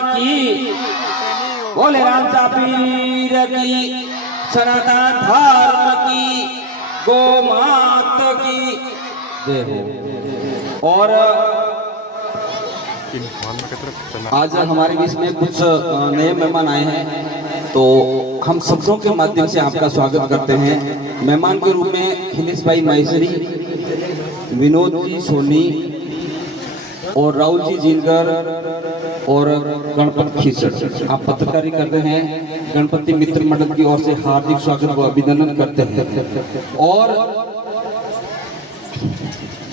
की, बोले रामचा पीर की, सनातन धर्म की, गो मात की जय हो। और आज हमारे बीच में कुछ नए मेहमान आए हैं, तो हम शब्दों के माध्यम से आपका स्वागत करते हैं। मेहमान के रूप में खिलेश भाई माहेश्वरी, विनोद जी सोनी और राहुल जी जिनकर और गणपत खीसर। आप पत्रकारी करते हैं, गणपति मित्र मंडल की ओर से हार्दिक स्वागत व अभिनंदन करते हैं। और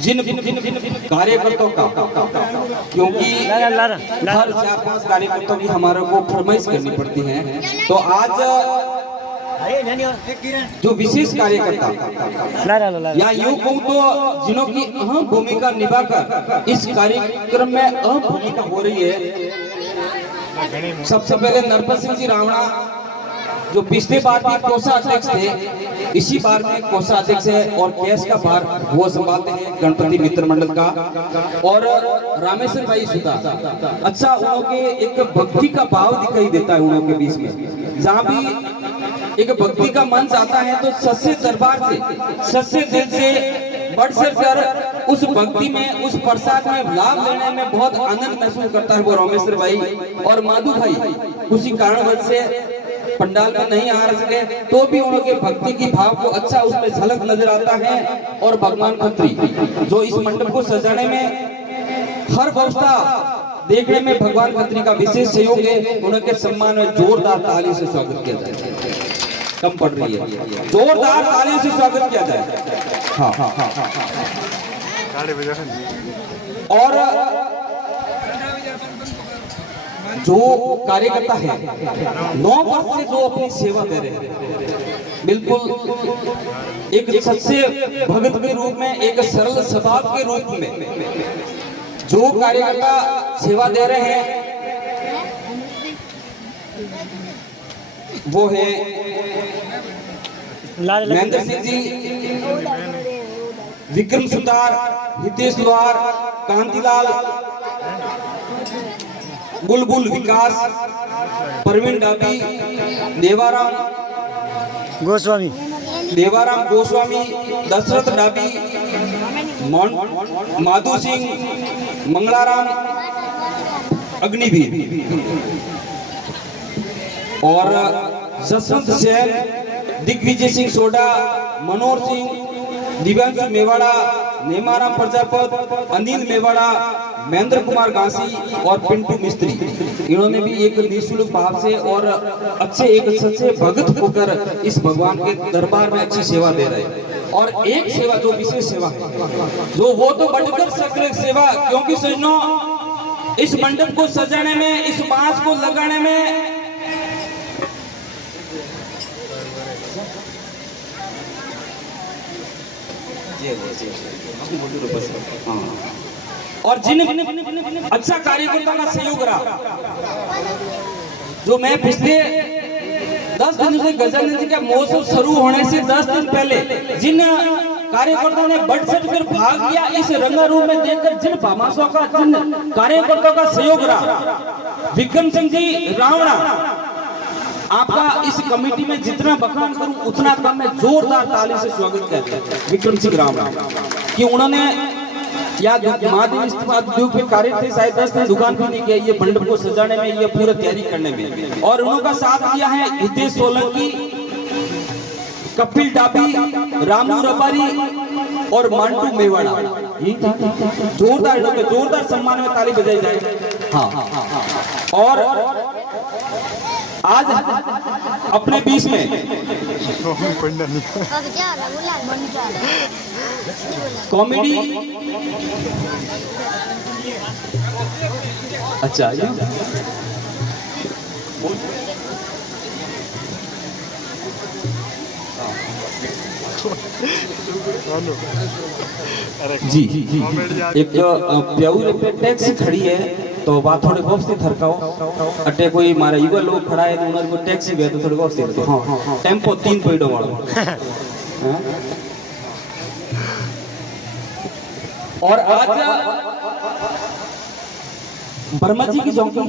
जिन कार्यकर्ताओं का, क्योंकि हर 4-5 कार्यकर्ताओं की हमारे को फरमाइश करनी पड़ती है, तो आज जो विशेष कार्यकर्ता या यूं कहूं तो जिन्हों की अहम भूमिका निभाकर इस कार्यक्रम में अहम भूमिका हो रही है, सबसे पहले नरपत सिंह जी रावणा, जो पिछले बार के कोषाध्यक्ष थे, इसी बार में कोषाध्यक्ष है और कैश का भार वो संभालते हैं गणपति मित्र मंडल का। और रामेश्वर भाई सुधा, अच्छा उन्हों के एक भक्ति का भाव दिखाई देता है उन्हों के बीच में। जहाँ भी एक भक्ति का मंच आता है तो सच्चे दरबार से, सच्चे दिल से बढ़ कर उस भक्ति में, उस प्रसाद में लाभ लेने में बहुत आनंद महसूस करता है वो रामेश्वर भाई। और माधु भाई उसी कारणवश से पंडाल में नहीं आ सके, तो भी उनके भक्ति की भाव को अच्छा उसमें झलक नजर आता है। और भगवान खत्री जो इस मंडप को सजाने में हर व्यवस्था देखने में भगवान खत्री का विशेष सहयोग है, उनके सम्मान में जोरदार ताली से स्वागत किया जाए। कम पड़ रही है, जोरदार ताली से स्वागत किया जाए। हाँ हाँ हाँ और जो कार्यकर्ता है 9 वर्ष से जो अपनी सेवा दे रहे हैं, बिल्कुल एक सच्चे भगत के रूप में, एक सरल स्वभाव के रूप में जो कार्यकर्ता सेवा दे रहे हैं, वो है महेंद्र सिंह जी, विक्रम सुतार, हितेश लोहार, कांतिलाल, बुलबुल विकास, प्रवीण डाबी, देवाराम गोस्वामी, दशरथ डाबी, माधु सिंह, मंगलाराम अग्निवीर और जसवंत सेन, दिग्विजय सिंह सोडा, मनोहर सिंह, दिव्यांशु मेवाड़ा, नेमाराम प्रजापत, अनिल मेवाड़ा, महेंद्र कुमार गांसी और पिंटू मिस्त्री। इन्होंने भी एक निःशुल्क भाव से और अच्छे एक सच्चे भगत होकर इस भगवान के दरबार में अच्छी सेवा दे रहे हैं। और एक सेवा जो विशेष सेवा है, जो वो तो बढ़कर सकल सेवा, क्योंकि सुनो इस मंडप को सजाने में, इस बांस को लगाने में और जिन अच्छा कार्यकर्ता का सहयोग रहा, जो मैं पिछले 10 दिनों से गजानन जी का महोत्सव शुरू होने से 10 दिन पहले जिन कार्यकर्ताओं ने बढ़ चढ़ कर भाग लिया, इस रंगारूप में देखकर जिन भामाशों का, जिन कार्यकर्ताओं का सहयोग रहा, विक्रम सिंह जी रावणा, आपका इस कमेटी में जितना बखान करूं उतना कम है। जोरदार ताली से स्वागत करते हैं विक्रम सिंह रावणा कि उन्होंने या महादेव इस्तेमाल उद्योग पे कार्य थे, शायद 10 दिन दुकान भी नहीं किया ये मंडप को सजाने में, ये पूरा तैयारी करने में। और उनका साथ दिया है हितेश सोलंकी, कपिल डाबी, रामू रबारी और मांटू मेवाड़ा। जोरदार सम्मान में ताली बजाई जाए। हाँ और आज अपने बीच में कॉमेडी, अच्छा जी एक प्याऊ पे टैक्सी खड़ी है, तो बात थोड़े बहुत से थरकाओ अटे कोई मारे युवा लोग खड़ा है तो उन्होंने को टैक्सी गया तो थोड़े बहुत से हाँ टेम्पो 3 पैडों वाला। और आज वर्मा जी की चौकी,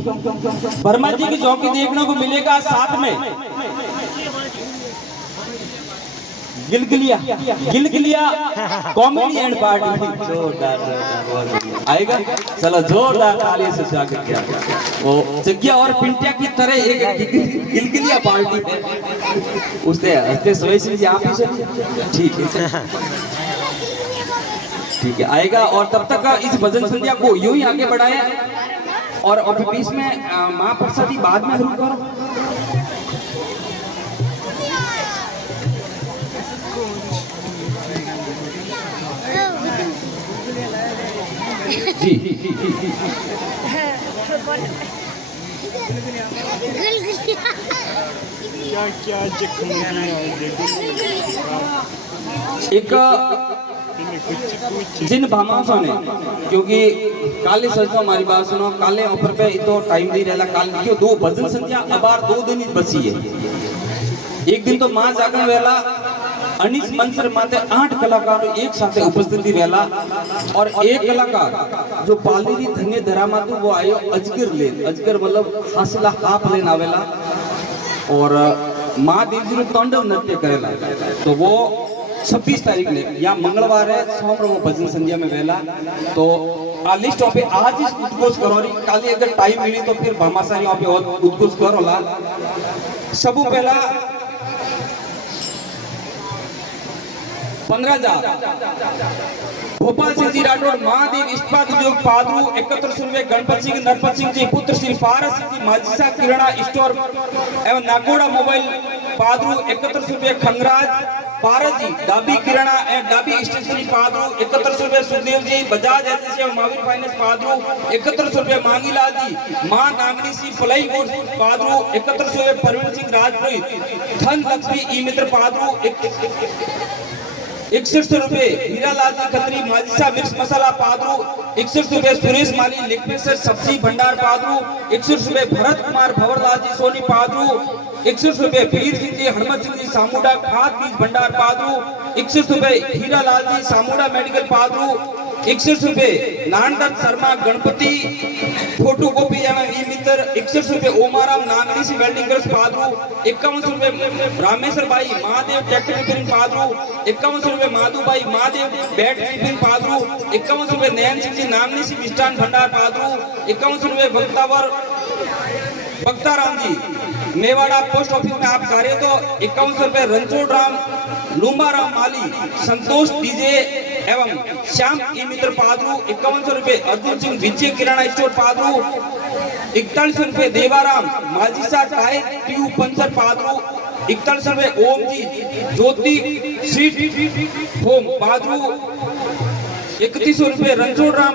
वर्मा जी की चौकी देखने को मिलेगा। साथ में गिलगिलिया, गिलगिलिया कॉमेडी एंड पार्टी जोरदार आएगा। चलो जोरदार ताली से स्वागत किया। वो जग्गिया और पिंटिया की तरह एक गिलगिलिया पार्टी है। उसने हंसते सोए जी आप ही ठीक है, ठीक है आएगा। और तब तक इस भजन संध्या को यूं ही आगे बढ़ाया। और बीच में माँ प्रसादी बाद में शुरू करो जी। क्या एक जिन भामाओं ने, क्योंकि काले सजनो हमारी बात सुनो, काले ऑफर पे तो टाइम नहीं रहला। काल क्यों दो भजन संध्या अबार 2 दिन ही बची है। एक दिन तो मां जागरण वेला अनिस मंसर माते 8 कलाकार एक साथ उपस्थिति वेला। और एक कलाकार जो पालरी धन्य धरा मातु वो आयो अजगर ले, अजगर मतलब हासला हाफ लेन आवेला और मां देव जी तांडव नृत्य करेला। तो वो 26 तारीख ने या मंगलवार है सोमवार वो भजन संध्या में वेला। तो लिस्ट पे आज ही उद्घोष करो रही, काली अगर टाइम मिली तो फिर भामाशाही पे और उद्घोष करोला। सबू पहला 15,000 भोपाल सिंह जी राठौड़ महादेव इस्पात उद्योग पादरू 71 रुपए, गणपत सिंह नरपत सिंह जी पुत्र श्री पारस सिंह जी माजिसा किराना स्टोर एवं नागोड़ा मोबाइल पादरू 71 रुपए, खंगराज पारस जी दाबी किराना एवं दाबी स्टेशनरी पादरू 71 रुपए, सुखदेव जी बजाज एजेंसी एवं महावीर फाइनेंस पादरू 71 रुपए, मांगीलाल जी मां नागनी सी फलाई गुड पादरू 71 रुपए, परवीन सिंह राजपुरी धन लक्ष्मी ई मित्र पादरू 61 रुपए, हीरालाल जी खत्री माजिसा मिर्च मसाला पादरू 61 रुपए, सुरेश माली लिक्विड सब्जी भंडार पादरू 61 रुपए, भरत कुमार भंवरलाल जी सोनी पादरू 61 रुपए, वीर सिंह जी हनुमत सिंह जी सामुडा खाद बीज भंडार पादरू 61 रुपए, हीरालाल जी सामुडा मेडिकल पादरू 61 रुपए, नानदत्त शर्मा गणपति फोटो कॉपी एवं ई मित्र 61 रुपए, ओमाराम नागरी सी वेल्डिंग गर्ल्स पादरू 51 रुपए, रामेश्वर भाई महादेव ट्रैक्टर रिपेयरिंग पादरू 51 रुपए, माधु भाई महादेव बैट रिपेयरिंग पादरू 51 रुपए, नयन सिंह जी नागनी सी मिष्ठान भंडार पादरू 51 रुपए, भक्ताराम जी मेवाड़ा पोस्ट ऑफिस में आप कार्य तो 51 रुपए, रणछोड़ राम लुम्बाराम माली संतोष डीजे एवं श्याम ई मित्र पादरू 51 रुपए, अर्जुन सिंह विजय किराना स्टोर पादरू 41 रुपए, Devaram Majisa tyre tube puncture Padru 41 रुपए, ओम जी ज्योति सीट होम पादरू 31 रुपए, रणछोड़ राम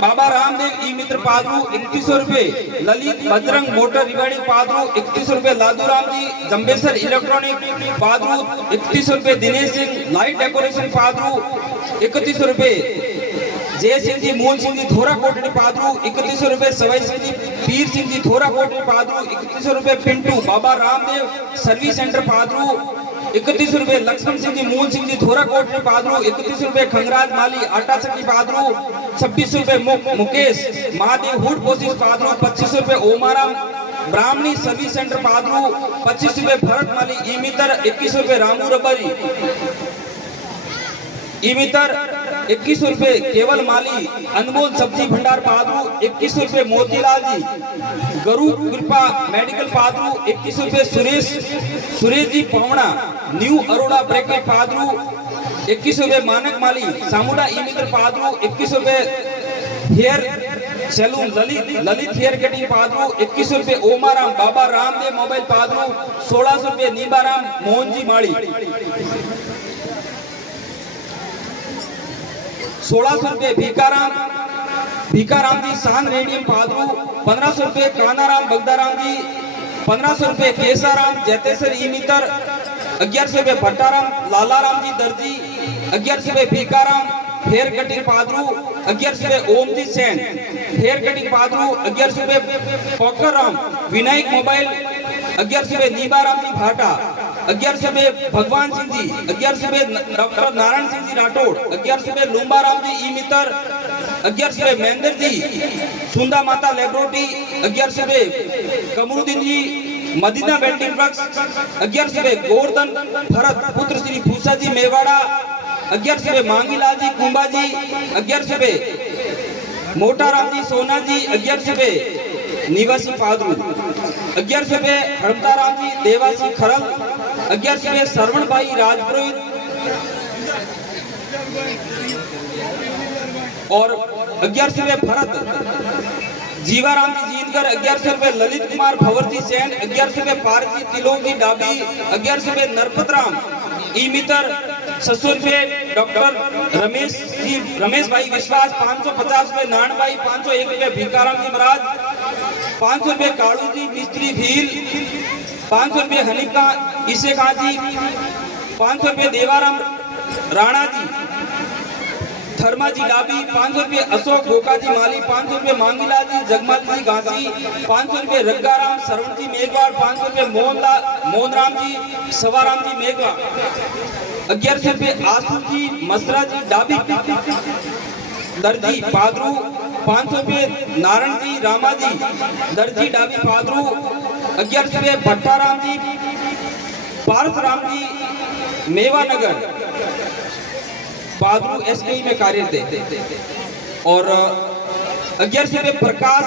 बाबा रामदेव ई मित्र पादरू 31 रुपए, ललित बजरंग मोटर रिवाइडिंग पादरू 31 रुपए, लादूराम जी जंबेसर इलेक्ट्रॉनिक पादरू 31 रुपए, दिनेश सिंह लाइट डेकोरेशन पादरू 31 रुपए, जय सिंह जी मूल सिंह जी थोरा कोटड़ी पादरू 31 रुपए, सवाई सिंह जी पीर सिंह जी थोरा कोटड़ी पादरू 31 रुपए, पिंटू बाबा रामदेव सर्विस सेंटर पादरू 31 रुपए, लक्ष्मण सिंह जी मूल सिंह जी थोरा कोटड़ी पादरू 31 रुपए, खंगराज माली आटा चक्की पादरू 26 रुपए, मुकेश महादेव हुड पोसिस पादरू 25 रुपए, ओमाराम ब्राह्मणी सर्विस सेंटर पादरू 25 रुपए, भरत माली ई मित्र 21 रुपए, रामू रबरी ई मित्र 21 रुपए, केवल माली अनमोल सब्जी भंडार पादरू 21 रुपए, मोतीलाल जी गरु कृपा मेडिकल पादरू 21 रुपए, सुरेश जी पवना न्यू अरोड़ा ब्रेकेट पादरू 21 रुपए, मानक माली सामुडा ई मित्र पादरू 21 रुपए, hair salon Lalit hair cutting Padru 21 रुपए, ओमाराम बाबा रामदेव मोबाइल पादरू 1600 रुपए, नीबाराम मोहन जी माड़ी 1600 रुपए, भीकाराम जी शान रेडियम पादरू 1500 रुपए, कानाराम बगदाराम जी 1500 रुपए, केसाराम जैतेसर ई मित्र 1100 रुपए, भट्टाराम लालाराम जी दर्जी 1100 रुपए, भीकाराम हेयर कटिंग पादरू 1100 रुपए, ओम जी सेन हेयर कटिंग पादरू 1100 रुपए, पोकराम विनायक मोबाइल 1100 रुपए, नीबाराम जी भाटा 1100 रुपए, भगवान सिंह जी 1100 रुपए, डॉक्टर नारायण सिंह जी राठौड़ 1100 रुपए, Lumbaram ji e Mitra 11 Mahendra ji Sundha Mata laboratory, 11 Kamruddin ji Madina welding works, 11 Govardhan Bharat पुत्र श्री भूसा जी मेवाड़ा, 11 मांगीलाल जी कुंभा जी, 11 मोटाराम जी सोना जी, 11 निवासी पादरू, 11 हरमताराम जी देवासी खरल, 11 सरवण भाई राजपुरोहित और 11 भरत जीवाराम जी जीतकर, 11 ललित कुमार भंवर जी सैन, 11 पारजी तिलोक जी डाबी, 11 नरपतराम ई मित्र, 600 डॉक्टर रमेश भाई विश्वास, 550 नान भाई, 501 भिकाराम जी महाराज, 500 कालू जी मिस्त्री भील, 500 हनीफा इसे खां जी, 500 देवाराम राणा जी थर्मा जी डाबी, 500 अशोक भोका जी माली, 500 मांगीलाल जी जगमाल जी घासी, 500 रग्गाराम सरवण जी मेघवाड़, 500 मोहनराम जी सवाराम जी मेघवाड़, 11 आसू जी मसरा जी डाबी दर्जी पादरू, 500 नारायण जी रामा जी दर्जी डाबी पादरू, 11 भट्टाराम जी पारसराम जी मेवानगर पादरू एसबीआई में कार्यरत थे, और 11 प्रकाश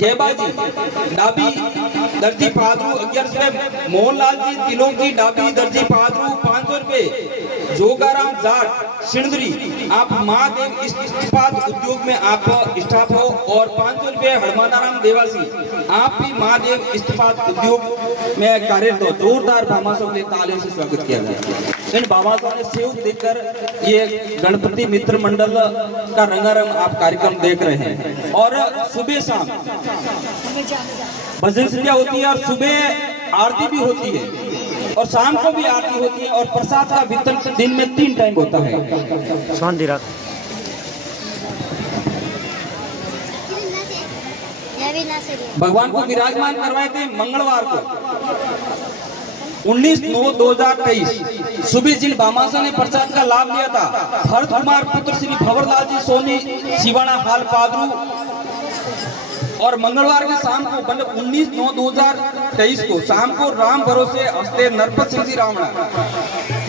गेबा जी डाबी दर्जी पादरू, 11 मोहनलाल जी तिलोक जी डाबी दर्जी पादरू, 500 जोगाराम जाट सिंदरी आप महादेव इस्पात उद्योग में आप स्टाफ हो, और 500 हरमानाराम देवासी आप भी महादेव इस्पात उद्योग में कार्यरत हो। जोरदार भामाशाह ने तालियों से स्वागत किया जाए। इन भामाशाह ने सेव देकर ये गणपति मित्र मंडल का रंगारंग आप कार्यक्रम देख रहे हैं, और सुबह शाम भजन संध्या होती है, और सुबह आरती भी होती है, और शाम को भी आरती होती है, और प्रसाद का वितरण दिन में 3 टाइम होता है। भगवान को विराजमान करवाए थे मंगलवार को 19/9/2023 सुबह जिन भामाशाह ने प्रसाद का लाभ लिया था, भरत कुमार पुत्र श्री भंवरलाल जी सोनी सिवाना हाल पादरू, और मंगलवार के शाम को मतलब 19/9/2023 को शाम को राम भरोसे हस्ते नरपत सिंह जी रावणा,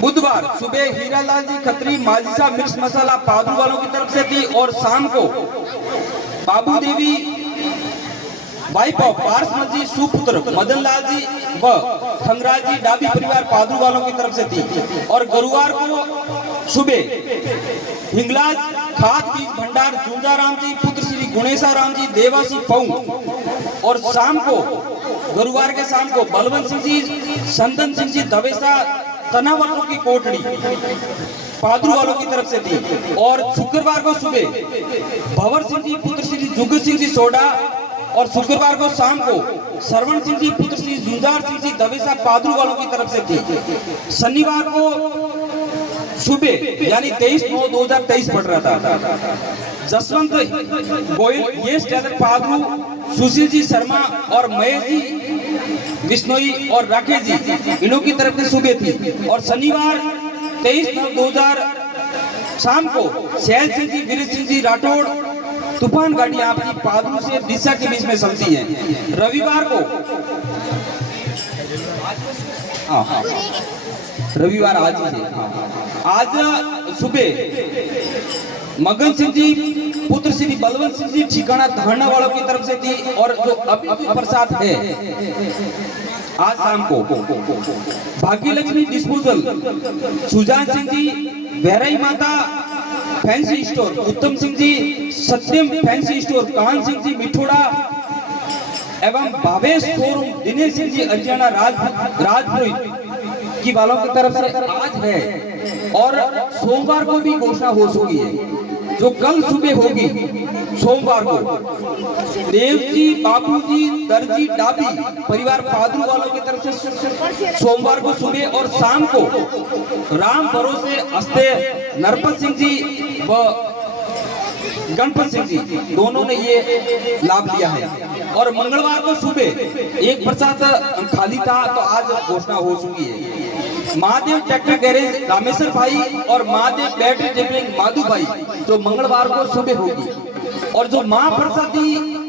बुधवार सुबह हीरालाल जी खत्री माजी साहब मिर्च मसाला पादरू वालों की तरफ से थी, और शाम को बाबू देवी वाइफ ऑफ पार्समल जी सुपुत्र मदन लाल जी व खंगराज जी डाबी परिवार पादरू वालों की तरफ से थी, और गुरुवार को सुबह हिंगलाज खाद बीज भंडार जूंजाराम जी पुत्र श्री गुणेशाराम जी देवासी पऊ, और शाम को गुरुवार के शाम को बलवंत सिंह जी संदन सिंह जी दवेसा तनावलों की कोटड़ी पादरू वालों की तरफ से थी, और शुक्रवार को सुबह भंवर सिंह जी पुत्र श्री जुग सिंह जी सोडा, और शुक्रवार को शाम को सरवण सिंह जी पुत्र श्री जुंजार सिंह जी दवेसा पादरू वालों की तरफ से थी। शनिवार को सुबह यानी 23/9/2023 पड़ रहा था, जसवंत गोयल ये स्टेलर पादरू, सुशील जी शर्मा और महेश जी बिश्नोई और राकेश जी इनों की तरफ से सुबह थी, और शनिवार 23/9/2000 शाम को शैल सिंह जी वीर सिंह जी राठौड़ तूफान गाड़ी आपकी पादरू से दिशा के बीच में चलती है। रविवार को रविवार आज ही है, आज सुबह मगन सिंह जी पुत्र श्री बलवंत सिंह जी ठिकाना धारणा वालों की तरफ से थी, और जो प्रसाद है आज शाम को भाग्यलक्ष्मी डिस्पोजल सुजान सिंह जी वैराई माता फैंसी स्टोर उत्तम सिंह जी सत्यम फैंसी स्टोर कान सिंह जी मिठोड़ा एवं भावेश शोरूम दिनेश सिंह जी अरियाणा राजपुरोहित की वालों की तरफ से आज है, और सोमवार को भी घोषणा हो चुकी है जो कल सुबह होगी। सोमवार को देवजी बाबूजी दर्जी डाबी परिवार पादरू वालों की तरफ से सोमवार को सुबह और शाम को राम भरोसे हस्ते नरपत सिंह जी व गणपत सिंह जी दोनों ने ये लाभ लिया है, और मंगलवार को सुबह एक प्रसाद खाली था तो आज घोषणा हो चुकी है। महादेव ट्रैक्टर गैरेज रामेश्वर भाई और महादेव बैटरी रिपेयरिंग माधु भाई, जो मंगलवार को सुबह होगी। और जो माँ प्रसादी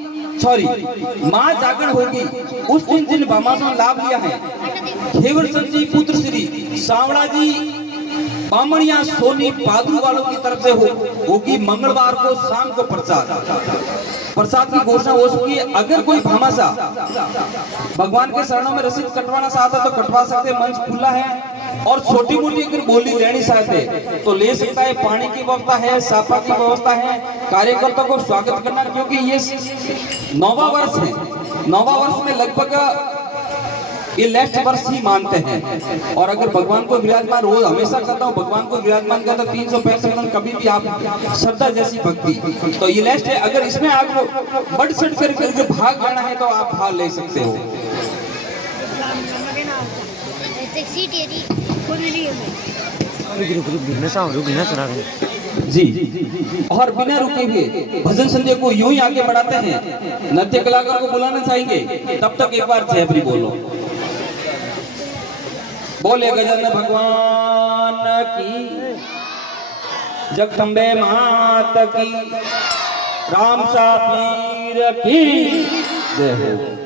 माँ जागरण होगी उस दिन जिन भामाशाह ने लाभ लिया है, खेवर संजी पुत्र श्री सांवला जी बामणिया सोनी पादू वालों की तरफ से होगी मंगलवार को शाम को प्रसाद की घोषणा हो चुकी है। अगर कोई भामाशाह भगवान के शरणों में रसीद कटवाना चाहता तो कटवा सकते, मंच खुला है। और छोटी मोटी अगर बोली लेनी चाहते तो ले सकता है। पानी की व्यवस्था है, साफा की व्यवस्था है। कार्यकर्ताओं को स्वागत करना, क्योंकि ये 9वां वर्ष है। 9वां वर्ष में लगभग ये लास्ट वर्ष ही मानते हैं। और अगर भगवान को विराजमान, रोज हमेशा कहता हूँ भगवान को विराजमान करता 365 दिन, कभी भी आप श्रद्धा जैसी भक्ति, तो ये लास्ट है। अगर इसमें आपको बढ़ चढ़ करके भाग लेना है तो आप भाग ले सकते हो। जी और बिना रुके हुए भजन संध्या को यूं ही आगे बढ़ाते हैं। नृत्य कलाकार को बुलाना चाहेंगे, तब तक एक बार जय हरि बोलो। बोले गजानन भगवान की, जगदम्बे माता की, राम सा पीर की जय हो।